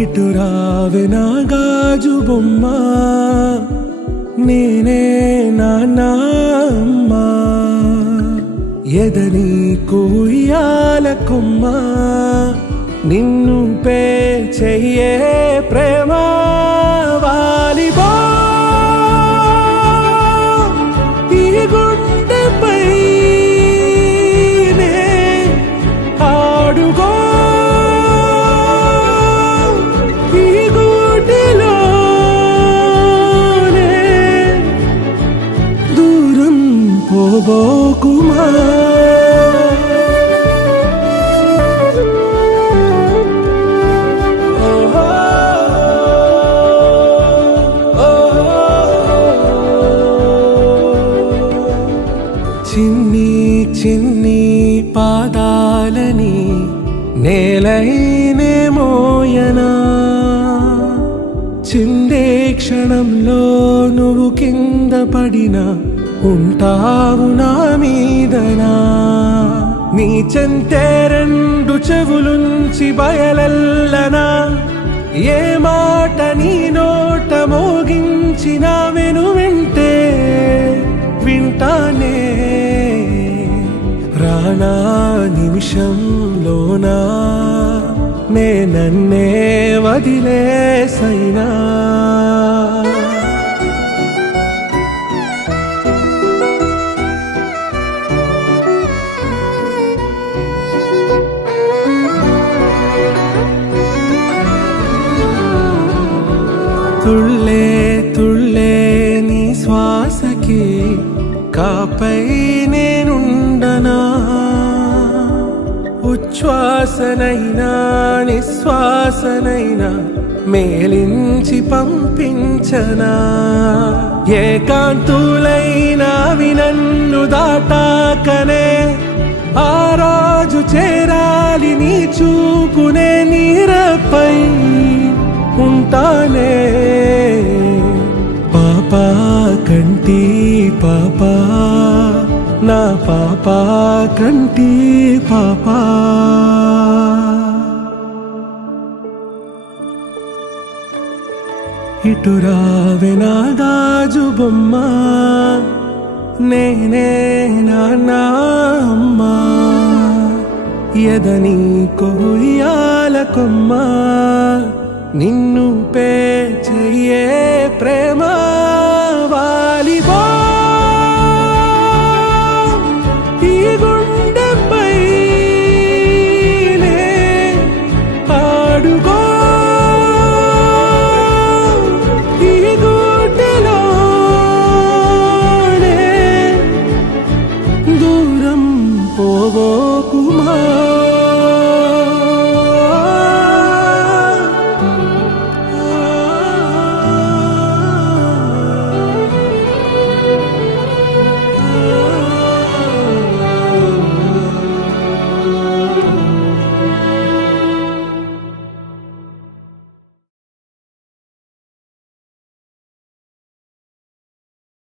ఇటు రావే నా గాజు బొమ్మ, నేనే నాన్న అమ్మ. ఎదని కూయాల కొమ్మ, నిన్ను పే చెయ్యే ప్రేమ. వాలిబా ఈ గుండెపై నే ఆడుగో, ఈ గూటిలోనే దూరం పోబోకుమా. చిన్ని చిన్ని పాదాలని నేలైనే మోయనా, చిందే క్షణంలో నువ్వు కింద పడినా ఉంటావు నా మీదనా. నీ చెంతే రెండు చెవులుంచి బయలెల్లనా, ఏ మాట నీ నోట మోగించిన వెను వింటే వింటానే. రానా నిమిషంలోనా నే నన్నే వదిలేసైనా. తుళ్ళే తుళ్ళే నీ శ్వాసకి కాపై నేనుండనా, ఉచ్ఛ్వాసనైనా నిశ్వాసనైనా మేలించి పంపించనా. ఏకాంతులైనవి నన్ను దాటాకనే ఆ రోజు చేరాలి నీ చూపునే నీరపై ఉంటానే. పాపా కంటి పాపా, నా పాపా కంటి పాపా. ఇటు రావే నా గాజు బొమ్మ, నేనే నాన్న అమ్మ. ఎదని కొయ్యాల కొమ్మ, నిన్ను పే చెయ్యే